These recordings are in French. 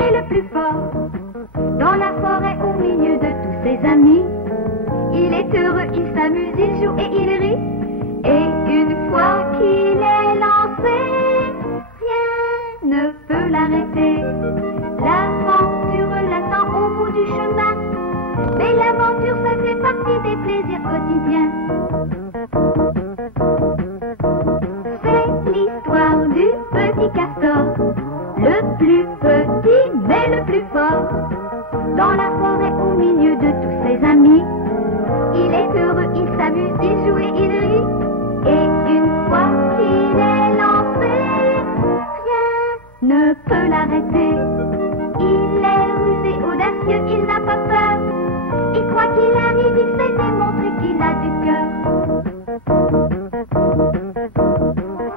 mais le plus fort. Dans la forêt, au milieu de tous ses amis, il est heureux, il s'amuse, il joue et il rit. Et une fois qu'il est lancé, rien ne peut l'arrêter. L'aventure l'attend au bout du chemin, mais l'aventure, ça fait partie des plaisirs quotidiens. C'est l'histoire du petit castor, le plus petit mais le plus fort. Dans la forêt, au milieu de tous ses amis, il est heureux, il s'amuse, il joue et il rit. Et une fois qu'il est lancé, rien ne peut l'arrêter. Il est rusé, audacieux, il n'a pas peur. Il croit qu'il arrive, il sait démontrer qu'il a du cœur.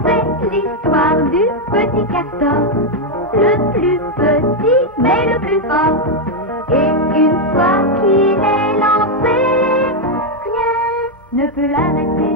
C'est l'histoire du petit castor, le plus petit mais le plus fort. Et une fois qu'il est lancé, rien ne peut l'arrêter.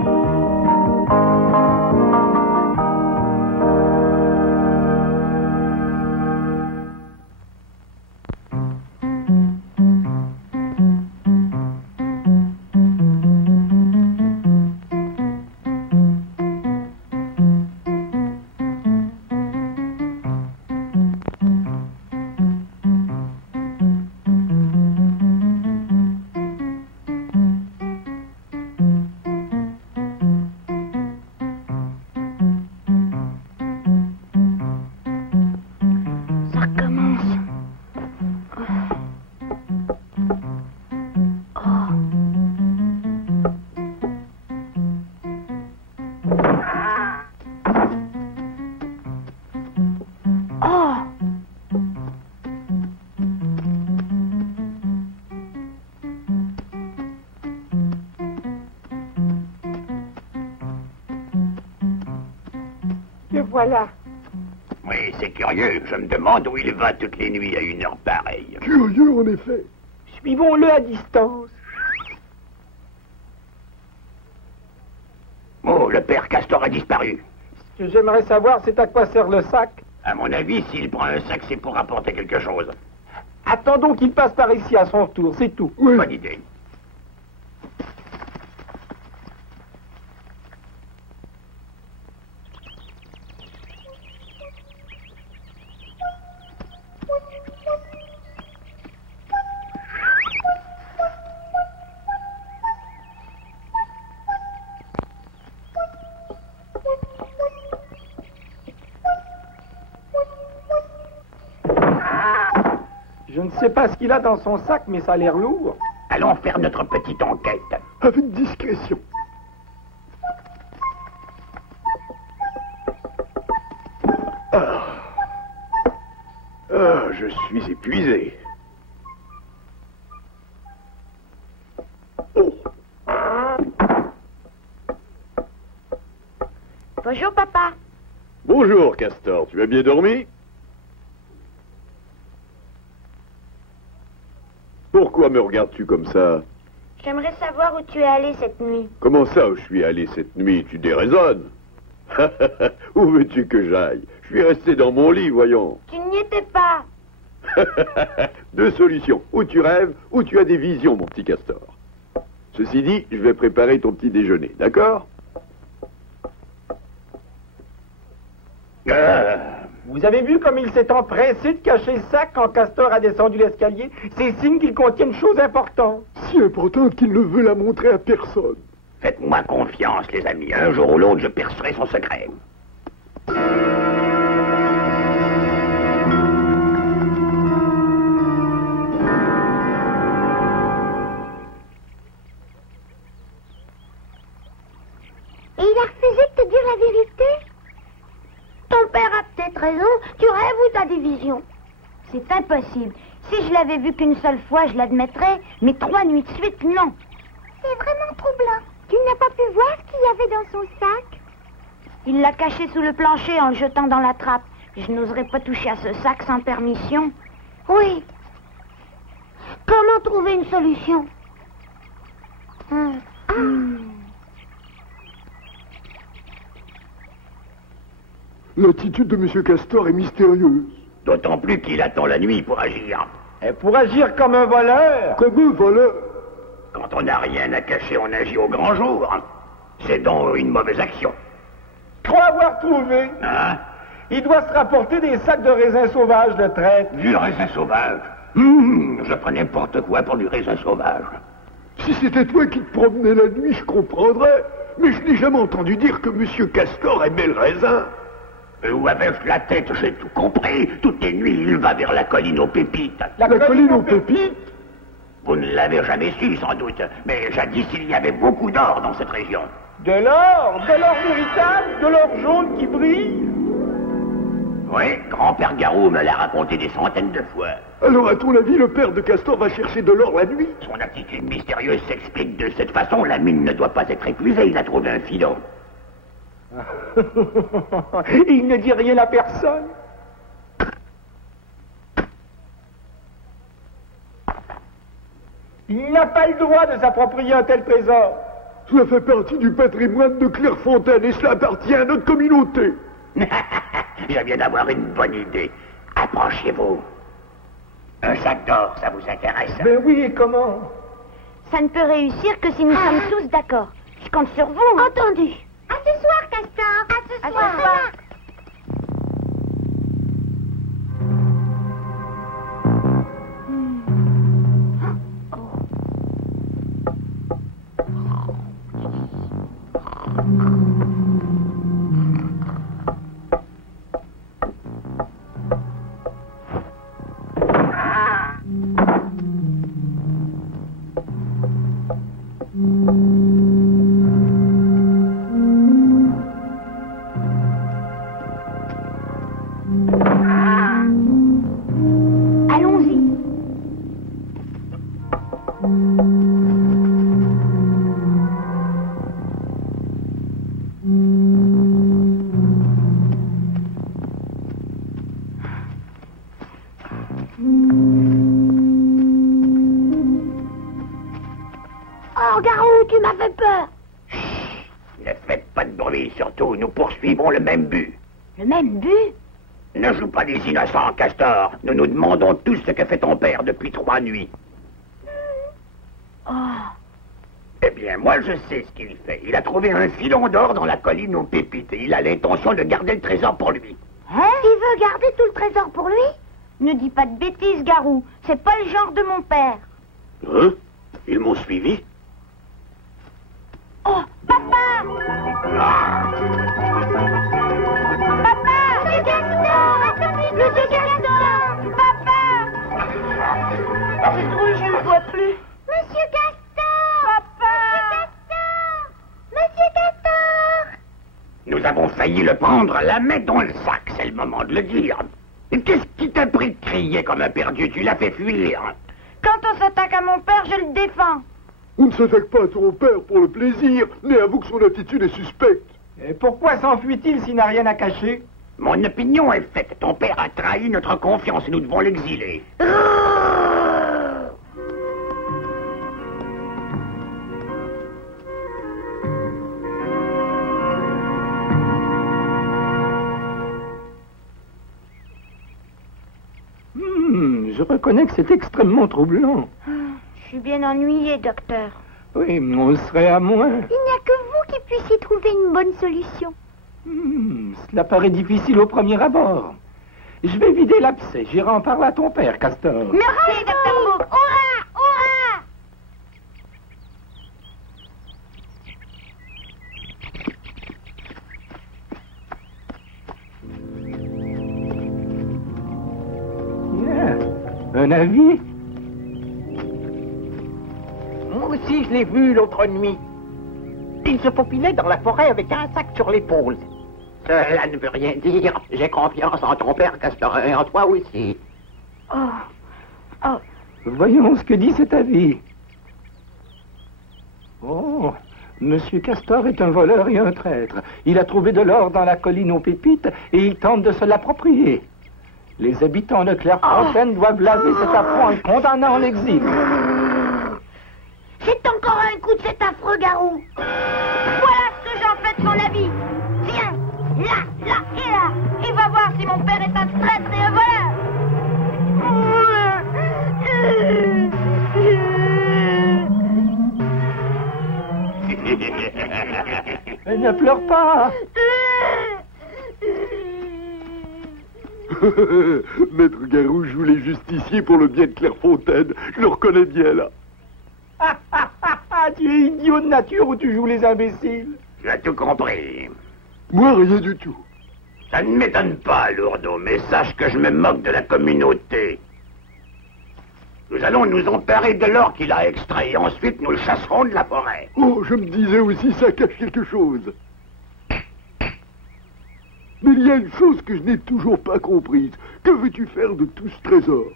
Voilà. Oui, c'est curieux. Je me demande où il va toutes les nuits à une heure pareille. Curieux, en effet. Suivons-le à distance. Oh, le père Castor a disparu. Ce que j'aimerais savoir, c'est à quoi sert le sac. À mon avis, s'il prend un sac, c'est pour apporter quelque chose. Attendons qu'il passe par ici à son tour, c'est tout. Oui. Bonne idée. Je ne sais pas ce qu'il a dans son sac, mais ça a l'air lourd. Allons faire notre petite enquête. Avec discrétion. Je suis épuisé. Oh. Bonjour, papa. Bonjour, Castor. Tu as bien dormi? Pourquoi me regardes-tu comme ça? J'aimerais savoir où tu es allé cette nuit. Comment ça, où je suis allé cette nuit? Tu déraisonnes. Où veux-tu que j'aille? Je suis resté dans mon lit, voyons. Tu n'y étais pas. Deux solutions. Ou tu rêves, ou tu as des visions, mon petit Castor. Ceci dit, je vais préparer ton petit déjeuner, d'accord? Vous avez vu comme il s'est empressé de cacher le sac quand Castor a descendu l'escalier? C'est signe qu'il contient une chose importante. Si importante qu'il ne veut la montrer à personne. Faites-moi confiance, les amis. Un jour ou l'autre, je percerai son secret. Et il a refusé de te dire la vérité? Ton père a peut-être raison. Tu rêves ou t'as des visions? C'est impossible. Si je l'avais vu qu'une seule fois, je l'admettrais, mais 3 nuits de suite, non. C'est vraiment troublant. Tu n'as pas pu voir ce qu'il y avait dans son sac? Il l'a caché sous le plancher en le jetant dans la trappe. Je n'oserais pas toucher à ce sac sans permission. Oui. Comment trouver une solution? L'attitude de M. Castor est mystérieuse. D'autant plus qu'il attend la nuit pour agir. Et pour agir comme un voleur. Comme un voleur. Quand on n'a rien à cacher, on agit au grand jour. C'est donc une mauvaise action. Crois avoir trouvé. Hein? Il doit se rapporter des sacs de raisins sauvages de traite. Du raisin sauvage. Je prends n'importe quoi pour du raisin sauvage. Si c'était toi qui te promenais la nuit, je comprendrais. Mais je n'ai jamais entendu dire que Monsieur Castor aimait le raisin. Où avais-je la tête? J'ai tout compris. Toutes les nuits, il va vers la colline aux pépites. La colline aux pépites? Vous ne l'avez jamais su, sans doute. Mais jadis, il y avait beaucoup d'or dans cette région. De l'or véritable, de l'or jaune qui brille. Oui, grand-père Garou me l'a raconté des centaines de fois. Alors, à ton avis, le père de Castor va chercher de l'or la nuit? Son attitude mystérieuse s'explique de cette façon. La mine ne doit pas être épuisée. Il a trouvé un filon. Il ne dit rien à personne. Il n'a pas le droit de s'approprier un tel trésor. Cela fait partie du patrimoine de Clairefontaine et cela appartient à notre communauté. Je viens d'avoir une bonne idée. Approchez-vous. Un sac d'or, ça vous intéresse? Ben oui, et comment? Ça ne peut réussir que si nous sommes tous d'accord. Je compte sur vous. Entendu. À ce soir, Castor. À ce soir. Allons-y. Oh, Garou, tu m'as fait peur. Ne faites pas de bruit, surtout. Nous poursuivons le même but. Le même but? Ne joue pas les innocents, Castor. Nous nous demandons tous ce que fait ton père depuis 3 nuits. Oh. Eh bien, moi, je sais ce qu'il fait. Il a trouvé un filon d'or dans la colline aux pépites et il a l'intention de garder le trésor pour lui. Hein? Il veut garder tout le trésor pour lui? Ne dis pas de bêtises, Garou. C'est pas le genre de mon père. Hein? Ils m'ont suivi? Oh, papa! Papa! Monsieur Castor! Monsieur Castor! Papa! C'est drôle, je ne vois plus. Monsieur Castor! Papa! Monsieur Castor! Nous avons failli le prendre, la mettre dans le sac, c'est le moment de le dire. Et qu'est-ce qui t'a pris de crier comme un perdu? Tu l'as fait fuir. Quand on s'attaque à mon père, je le défends. On ne s'attaque pas à ton père pour le plaisir, mais avoue que son attitude est suspecte. Et pourquoi s'enfuit-il s'il n'a rien à cacher? Mon opinion est faite. Ton père a trahi notre confiance et nous devons l'exiler. Je reconnais que c'est extrêmement troublant. Je suis bien ennuyée, docteur. Oui, on serait à moins. Il n'y a que vous qui puissiez trouver une bonne solution. Cela paraît difficile au premier abord. Je vais vider l'abcès. J'irai en parler à ton père, Castor. Merci, docteur Mouk. Hurrah! Hurrah! Bien. Un avis? Moi aussi, je l'ai vu l'autre nuit. Il se faufilait dans la forêt avec un sac sur l'épaule. Cela ne veut rien dire. J'ai confiance en ton père, Castor, et en toi aussi. Oh. Voyons ce que dit cet avis. Oh, Monsieur Castor est un voleur et un traître. Il a trouvé de l'or dans la colline aux pépites et il tente de se l'approprier. Les habitants de Clairefontaine doivent laver cet affront en le condamnant en exil. C'est encore un coup de cet affreux Garou. Voilà ce que j'en fais de son avis. Viens, là, là et là. Il va va voir si mon père est un traître et un voleur. Elle ne pleure pas. Maître Garou joue les justiciers pour le bien de Clairefontaine. Je le reconnais bien, là. Tu es idiot de nature ou tu joues les imbéciles? Tu as tout compris. Moi, rien du tout. Ça ne m'étonne pas, Lourdeau, mais sache que je me moque de la communauté. Nous allons nous emparer de l'or qu'il a extrait et ensuite nous le chasserons de la forêt. Oh, je me disais aussi, ça cache quelque chose. Mais il y a une chose que je n'ai toujours pas comprise. Que veux-tu faire de tout ce trésor?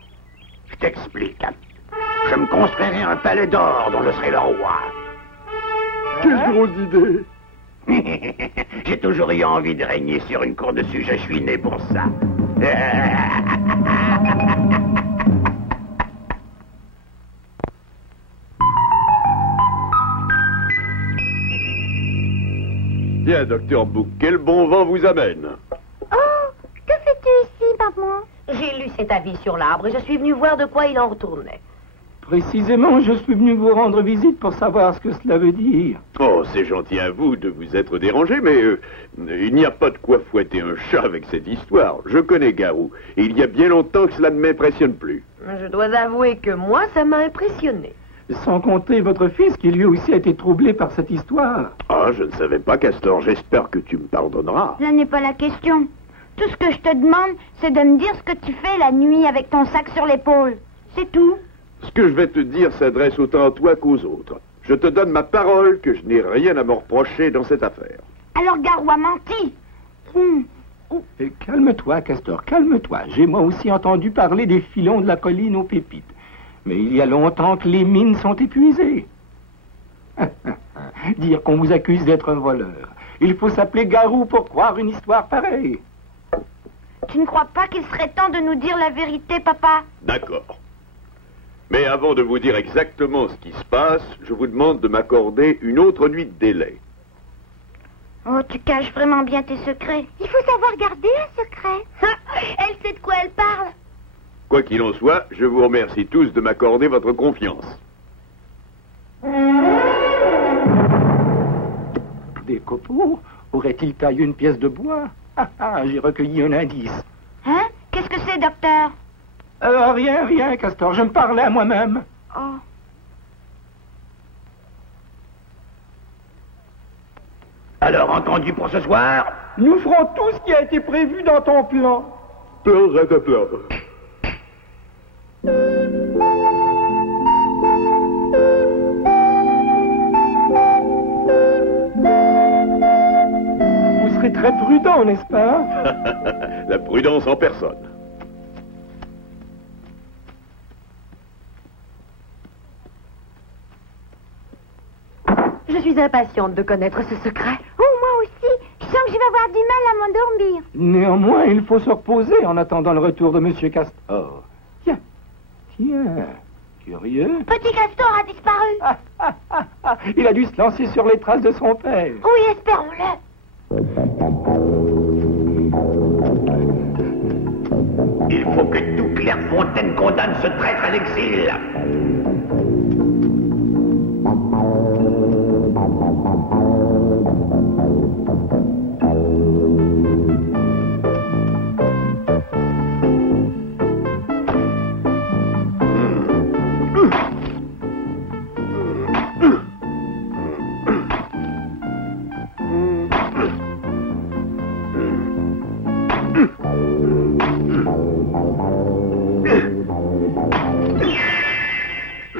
Je t'explique. Je me construirai un palais d'or dont je serai le roi. Quelle drôle d'idée. J'ai toujours eu envie de régner sur une cour dessus, je suis né pour ça. Bien, docteur Bouc, quel bon vent vous amène? Oh, que fais-tu ici, maman? J'ai lu cet avis sur l'arbre et je suis venu voir de quoi il en retournait. Précisément, je suis venu vous rendre visite pour savoir ce que cela veut dire. Oh, c'est gentil à vous de vous être dérangé, mais il n'y a pas de quoi fouetter un chat avec cette histoire. Je connais Garou, et il y a bien longtemps que cela ne m'impressionne plus. Je dois avouer que moi, ça m'a impressionné. Sans compter votre fils qui lui aussi a été troublé par cette histoire. Ah, je ne savais pas, Castor, j'espère que tu me pardonneras. Là n'est pas la question. Tout ce que je te demande, c'est de me dire ce que tu fais la nuit avec ton sac sur l'épaule. C'est tout. Ce que je vais te dire s'adresse autant à toi qu'aux autres. Je te donne ma parole que je n'ai rien à me reprocher dans cette affaire. Alors Garou a menti. Et calme-toi, Castor, calme-toi. J'ai moi aussi entendu parler des filons de la colline aux pépites. Mais il y a longtemps que les mines sont épuisées. Dire qu'on vous accuse d'être un voleur. Il faut s'appeler Garou pour croire une histoire pareille. Tu ne crois pas qu'il serait temps de nous dire la vérité, papa? D'accord. Mais avant de vous dire exactement ce qui se passe, je vous demande de m'accorder une autre nuit de délai. Oh, tu caches vraiment bien tes secrets. Il faut savoir garder un secret. Elle sait de quoi elle parle. Quoi qu'il en soit, je vous remercie tous de m'accorder votre confiance. Des copeaux? Aurait-il taillé une pièce de bois? J'ai recueilli un indice. Hein? Qu'est-ce que c'est, docteur? Rien, Castor, je me parlais à moi-même. Oh. Alors, entendu pour ce soir? Nous ferons tout ce qui a été prévu dans ton plan. Plan. Vous serez très prudent, n'est-ce pas? La prudence en personne. Je suis impatiente de connaître ce secret. Oh, moi aussi. Je sens que je vais avoir du mal à m'endormir. Néanmoins, il faut se reposer en attendant le retour de Monsieur Castor. Tiens, curieux. Petit Castor a disparu. Il a dû se lancer sur les traces de son père. Oui, espérons-le. Il faut que tout Clairefontaine condamne ce traître à l'exil.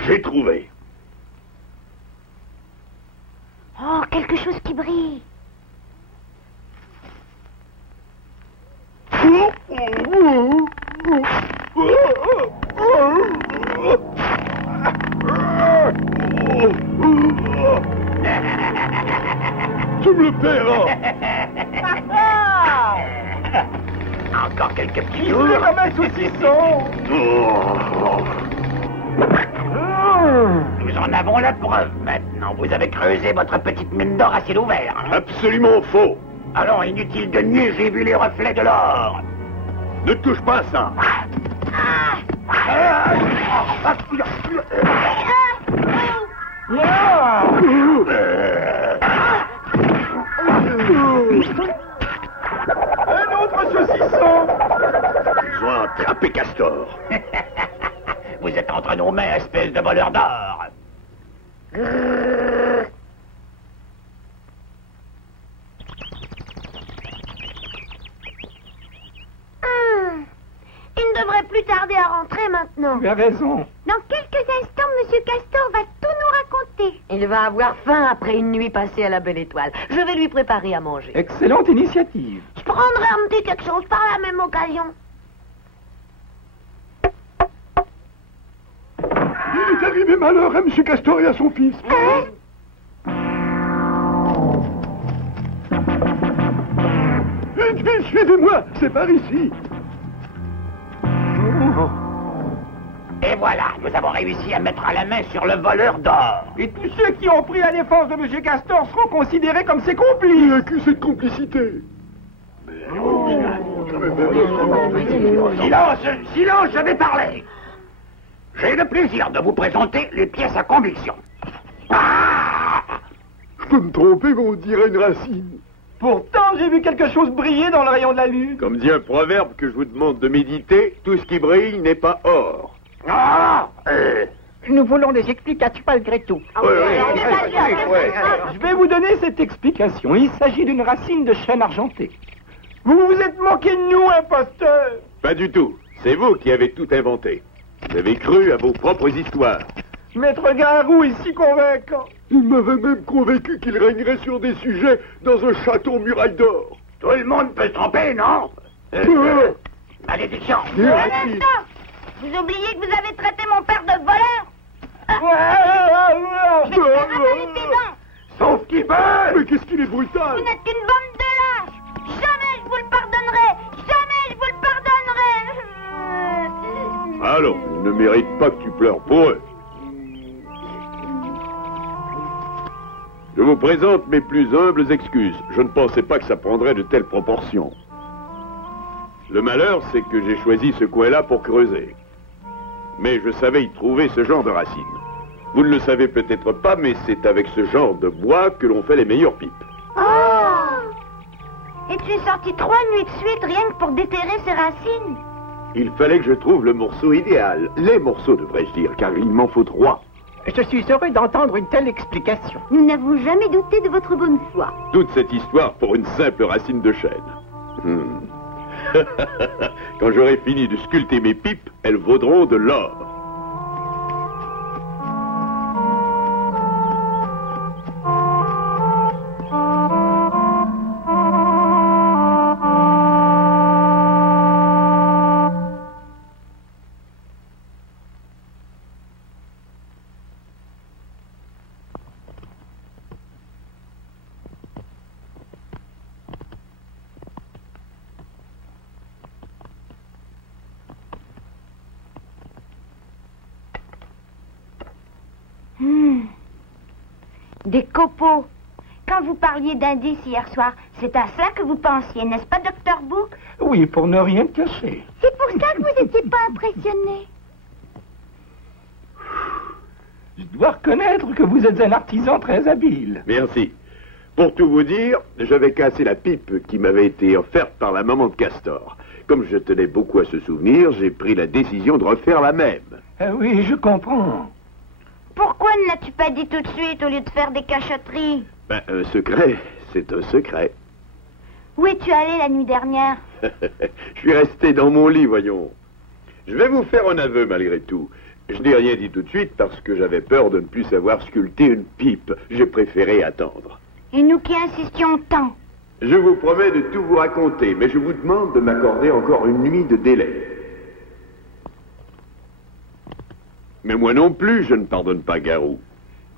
J'ai trouvé. Oh, quelque chose qui brille. Tu me le paieras. Encore quelques petits Il jours. est comme un saucisson. Nous en avons la preuve maintenant. Vous avez creusé votre petite mine d'or à ciel ouvert. Hein? Absolument faux. Allons, inutile de nier, j'ai vu les reflets de l'or. Ne touche pas à ça. Un autre saucisson! Ils ont attrapé Castor. Vous êtes entre nos mains, espèce de voleur d'or. Il ne devrait plus tarder à rentrer maintenant. Tu as raison. Dans quelques instants, Monsieur Castor va tout nous raconter. Il va avoir faim après une nuit passée à la Belle Étoile. Je vais lui préparer à manger. Excellente initiative. Je prendrai un petit quelque chose par la même occasion. Il est arrivé malheur à M. Castor et à son fils. Vite, suivez-moi, c'est par ici. Et voilà, nous avons réussi à mettre la main sur le voleur d'or. Et tous ceux qui ont pris la défense de M. Castor seront considérés comme ses complices. Il accuse cette complicité. Silence, silence, je vais parler. J'ai le plaisir de vous présenter les pièces à conviction. Je peux me tromper, mais on dirait une racine. Pourtant, j'ai vu quelque chose briller dans le rayon de la lune. Comme dit un proverbe que je vous demande de méditer, tout ce qui brille n'est pas or. Nous voulons des explications malgré tout. Je vais vous donner cette explication. Il s'agit d'une racine de chêne argenté. Vous vous êtes moqué de nous, imposteur. Pas du tout. C'est vous qui avez tout inventé. Vous avez cru à vos propres histoires. Maître Garou est si convaincant. Il m'avait même convaincu qu'il régnerait sur des sujets dans un château muraille d'or. Tout le monde peut se tromper, non Malédiction. Vous oubliez que vous avez traité mon père de voleur. Mais c'est la vérité, non. Sauf qu'il veut. Mais qu'est-ce qu'il est brutal. Vous n'êtes qu'une bande de lâches. Jamais je vous le pardonnerai. Jamais je vous le pardonnerai. Alors, ils ne méritent pas que tu pleures pour eux. Je vous présente mes plus humbles excuses. Je ne pensais pas que ça prendrait de telles proportions. Le malheur, c'est que j'ai choisi ce coin-là pour creuser. Mais je savais y trouver ce genre de racines. Vous ne le savez peut-être pas, mais c'est avec ce genre de bois que l'on fait les meilleures pipes. Oh! Et tu es sorti 3 nuits de suite rien que pour déterrer ces racines. Il fallait que je trouve le morceau idéal. Les morceaux, devrais-je dire, car il m'en faut 3. Je suis heureux d'entendre une telle explication. Nous n'avons jamais douté de votre bonne foi. Toute cette histoire pour une simple racine de chêne. Quand j'aurai fini de sculpter mes pipes, elles vaudront de l'or. Des copeaux. Quand vous parliez d'indices hier soir, c'est à ça que vous pensiez, n'est-ce pas, Dr. Book? Oui, pour ne rien cacher. C'est pour ça que vous n'étiez pas impressionné. Je dois reconnaître que vous êtes un artisan très habile. Merci. Pour tout vous dire, j'avais cassé la pipe qui m'avait été offerte par la maman de Castor. Comme je tenais beaucoup à ce souvenir, j'ai pris la décision de refaire la même. Ah oui, je comprends. Pourquoi ne l'as-tu pas dit tout de suite au lieu de faire des cachotteries? Ben, un secret, c'est un secret. Où es-tu allé la nuit dernière? Je suis resté dans mon lit, voyons. Je vais vous faire un aveu malgré tout. Je n'ai rien dit tout de suite parce que j'avais peur de ne plus savoir sculpter une pipe. J'ai préféré attendre. Et nous qui insistions tant? Je vous promets de tout vous raconter, mais je vous demande de m'accorder encore une nuit de délai. Mais moi non plus, je ne pardonne pas Garou.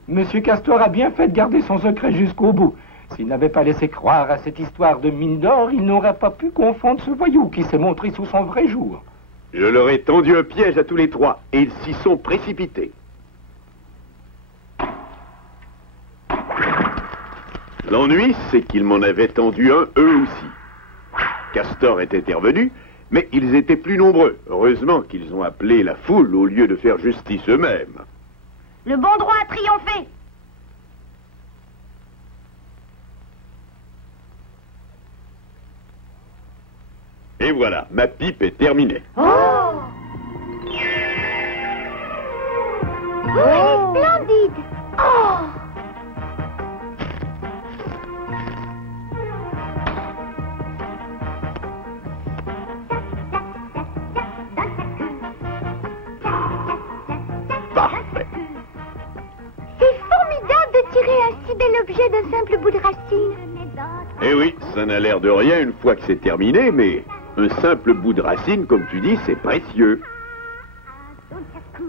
Monsieur Castor a bien fait de garder son secret jusqu'au bout. S'il n'avait pas laissé croire à cette histoire de mine d'or, il n'aurait pas pu confondre ce voyou qui s'est montré sous son vrai jour. Je leur ai tendu un piège à tous les trois, et ils s'y sont précipités. L'ennui, c'est qu'ils m'en avaient tendu un, eux aussi. Castor était intervenu, mais ils étaient plus nombreux. Heureusement qu'ils ont appelé la foule au lieu de faire justice eux-mêmes. Le bon droit a triomphé. Et voilà, ma pipe est terminée. Oh, splendide. Oh. Parfait. C'est formidable de tirer un si bel objet d'un simple bout de racine. Eh oui, ça n'a l'air de rien une fois que c'est terminé, mais un simple bout de racine, comme tu dis, c'est précieux.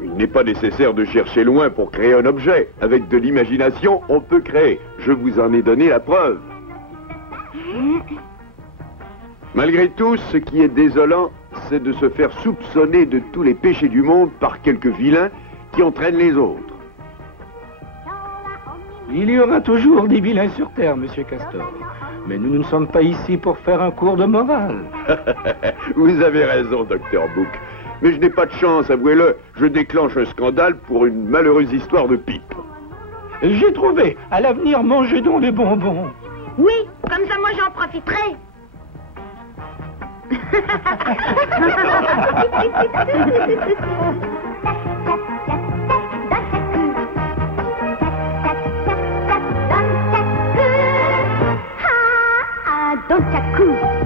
Il n'est pas nécessaire de chercher loin pour créer un objet. Avec de l'imagination, on peut créer. Je vous en ai donné la preuve. Malgré tout, ce qui est désolant, c'est de se faire soupçonner de tous les péchés du monde par quelques vilains qui entraînent les autres. Il y aura toujours des vilains sur Terre, Monsieur Castor. Mais nous ne sommes pas ici pour faire un cours de morale. Vous avez raison, Dr. Book. Mais je n'ai pas de chance, avouez-le. Je déclenche un scandale pour une malheureuse histoire de pipe. J'ai trouvé. À l'avenir, mangez donc les bonbons. Oui, comme ça moi j'en profiterai. Dans sa cour.